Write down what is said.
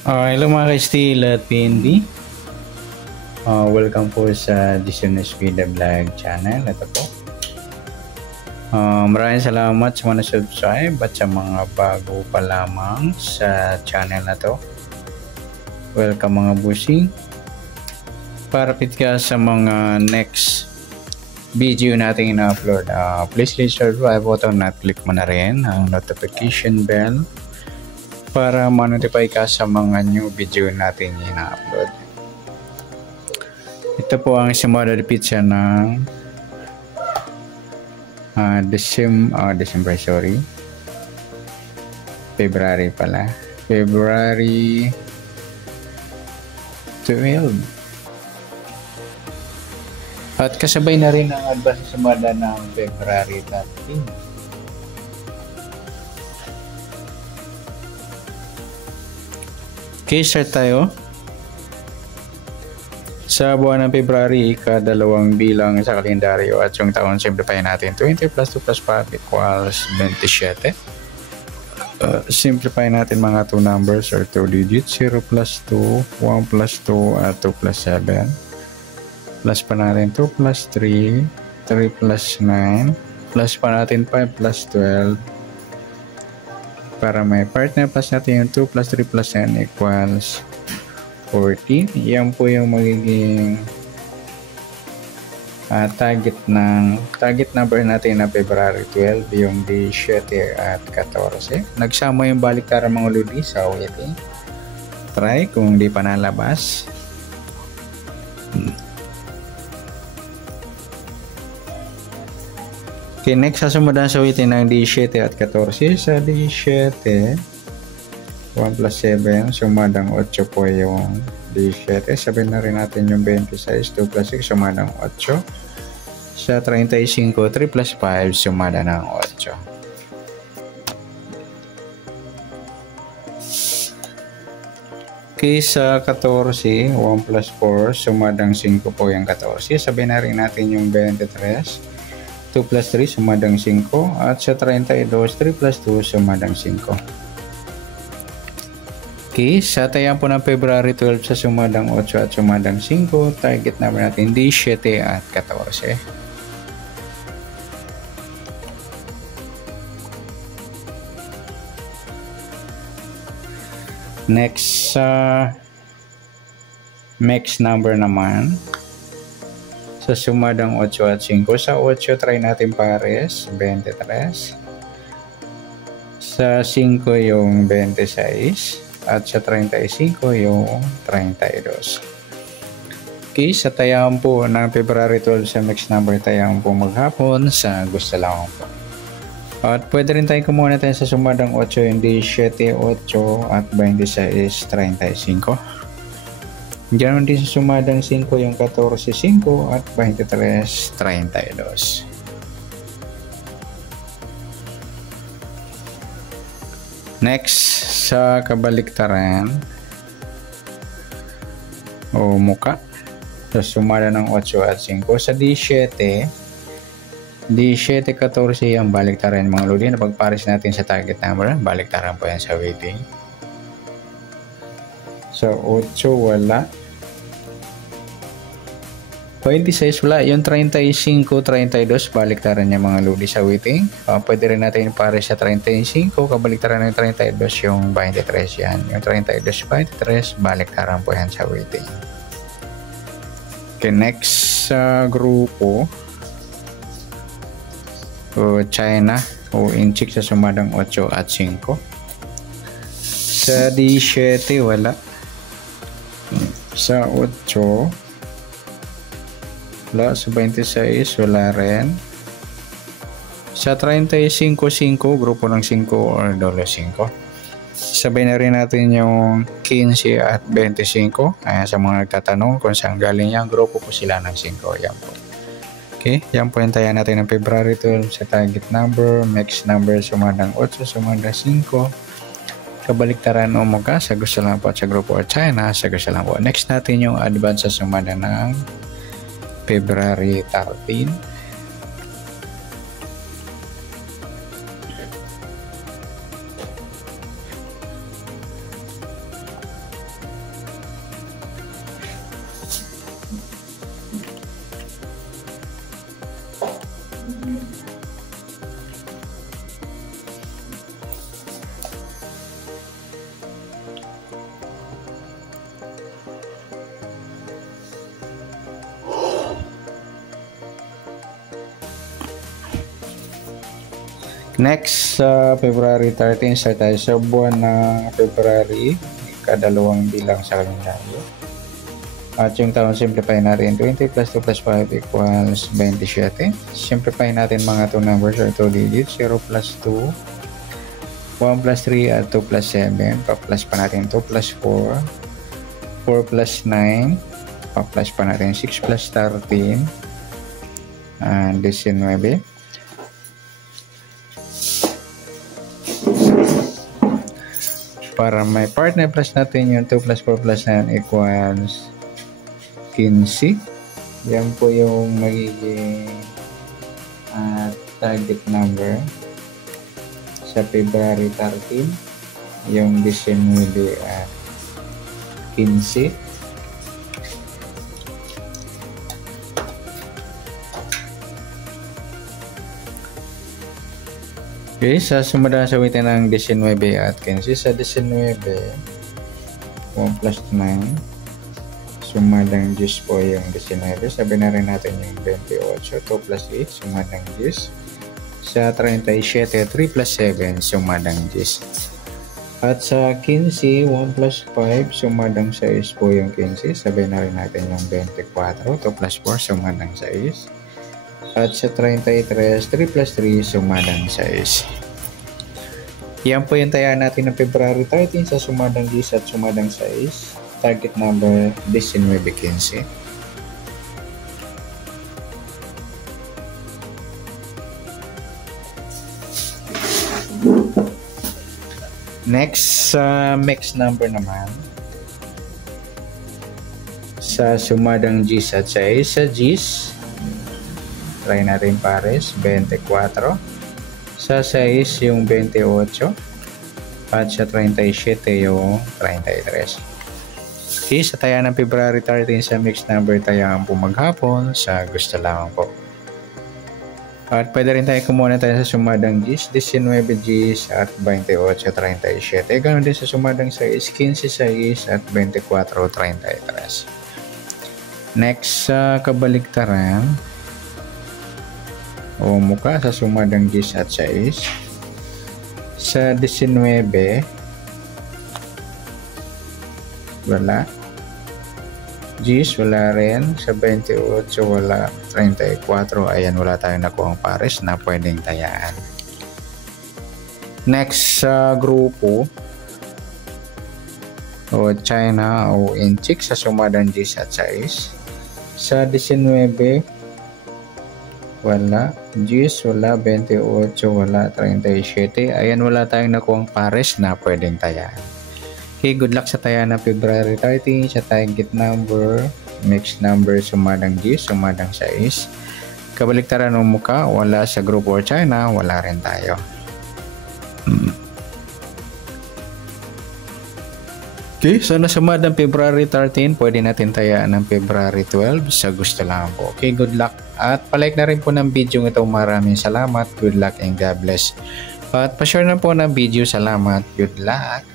Hello mga ka-Steel at PND. Welcome po sa Dishonest Vida Vlog channel. Ito po. Maraming salamat sa mga subscribe at sa mga bago pa lamang sa channel na to. Welcome mga busing. Para ka sa mga next video natin ina-upload, please hit the subscribe button at click mo na rin ang notification bell para ma-notify ka sa mga new video natin ina-upload. Ito po ang simula pizza ng February pala. February 12. At kasabay na rin ang advance simula ng February 13. Okay, start tayo. Sa buwan ng February, ika-2 bilang sa kalendaryo at yung taon, simplify natin. 20 plus 2 plus 5 equals 27. Simplify natin mga 2 numbers or 2 digits. 0 plus 2, 1 plus 2 at 2 plus 7. Plus pa natin 2 plus 3, 3 plus 9. Plus pa natin 5 plus 12. Para may partner plus natin yung 2 plus 3 plus 10 equals 14. Yan po yung magiging target number natin na February 12, yung 17 at 14. Nagsama yung baliktaran mga ludi sa ulitin. Try kung di pa nalabas. Okay, next sasundan sa ulitin ng 17 at 14. Sa 17, 1 plus 7, sumadang 8 po yung 17. Sabihin na rin natin yung 26, 2 plus 6, sumadang 8. Sa 35, 3 plus 5, sumada ng 8. Okay, sa 14, 1 plus 4, sumadang 5 po yung 14. Sabihin na rin natin yung 23, 2 plus 3, sumadang 5. At sa 32, 3 plus 2, sumadang 5. Okay, sa tayan po ng February 12 sa sumadang 8 at sumadang 5, target naman natin 17 at 14. Next, next number naman. Sa sumadang 8 at 5. Sa 8, try natin pares, 23. Sa 5 yung 26. At sa 35 yung 32. Okay, sa tayaan po ng February 12 sa next number, tayaan po maghapon sa gusto lang po. At pwede rin tayo kumuha natin sa sumadang 8 yung 17, 8 at 26, 35. Ganoon din sa sumadang 5 yung 14, 5 at 23, 32. Next, sa kabaliktaran o muka, sa sumada ng 8 at 5. Sa 17, 14 ang baliktaran mga lodi. Napagpares natin sa target number, baliktaran po yan sa waiting. Sa 8, wala. 26 wala, yung 35, 32 baliktaran niya mga lodi sa waiting. Pwede rin natin pare sa 35, kabaliktaran ng 32 yung 23 yan. Yung 32, 23 baliktaran po yan sa waiting. Okay, next sa grupo China o Inchik sa sumadang 8 at 5. Sa 17 wala. Sa 8 wala, sa 26 wala rin. Sa 35, 5, grupo ng 5 or dolo 5. Sabay na rin natin yung 15 at 25. Ayan, sa mga nagtatanong kung saan galing yan, grupo po sila ng 5. Yan po. Okay, yan po yung tayan natin ng February 12 sa target number, next number sumadang 8, sumadang 5. Kabaliktaran o muka sa gusto lang po at sa grupo or China sa gusto lang po. Next natin yung advance sa sumadang ng February 13. Next, sa February 13, start tayo sa buwan ng February, kadalawang bilang sa kalendaryo. At yung taon, simplify natin. 20 plus 2 plus 5 equals 27. Simplify natin mga 2 numbers or 2 digits. 0 plus 2, 1 plus 3 at 2 plus 7. Pa-plus pa natin 2 plus 4, 4 plus 9. Pa-plus pa natin 6 plus 13. And 19. Para may partner plus natin yung 2 plus 4 plus 9 equals 15. Yan po yung magiging target number sa February 13. Yung 19 at 15. Okay, sa sumunod sa witin ng 19 at 15. Sa 19, 1 plus 9. Sumadang 10 po yung 19. Sabi na rin natin yung 28. 2 plus 8, sumadang 10. Sa 37, 3 plus 7, sumadang 10. At sa 15, 1 plus 5, sumadang 6 po yung 15. Sabi na rin natin yung 24. 2 plus 4, sumadang 6. At sa 33, 3 plus 3, sumadang 6. Yan po yung taya natin ng February 13 sa sumadang 10 at sumadang 6. Target number 19-15. Next, mix number naman. Sa sumadang 10 at 6, sa 10, try natin pares, 24. Sa 6 yung 28. At sa 37 yung 33. Okay, sa taya ng February 13 sa mixed number tayaan po maghapon sa gusto lamang po. At pwede rin tayo kumuha tayo sa sumadang 10, 19 Gs at 28 sa 37. Ganoon din sa sumadang 6, 15 6 at 24 33. Next, sa kabaliktaran, o muka sa sumadang 10 at 6. Sa 19, wala. 10, wala rin. Sa 28, wala. 34, ayan, wala tayong nakuhang pares na pwedeng tayaan. Next, sa grupo, o China o Inchik sa sumadang 10 at 6. Sa 19, wala. 10, wala. 28, wala. 37. Ayan, wala tayong nakuhang pares na pwedeng tayaan. Okay, good luck sa taya ng February 13 sa target number, mixed number, sumadang 10, sumadang 6. Kabaliktaran ng muka, wala sa grupo or China, wala rin tayo. Okay, so nasumadang February 13, pwede natin tayaan ng February 12 sa gusto lang po. Okay, good luck. At palike na rin po ng video ito. Maraming salamat. Good luck and God bless. At pa-share na po ng video. Salamat. Good luck.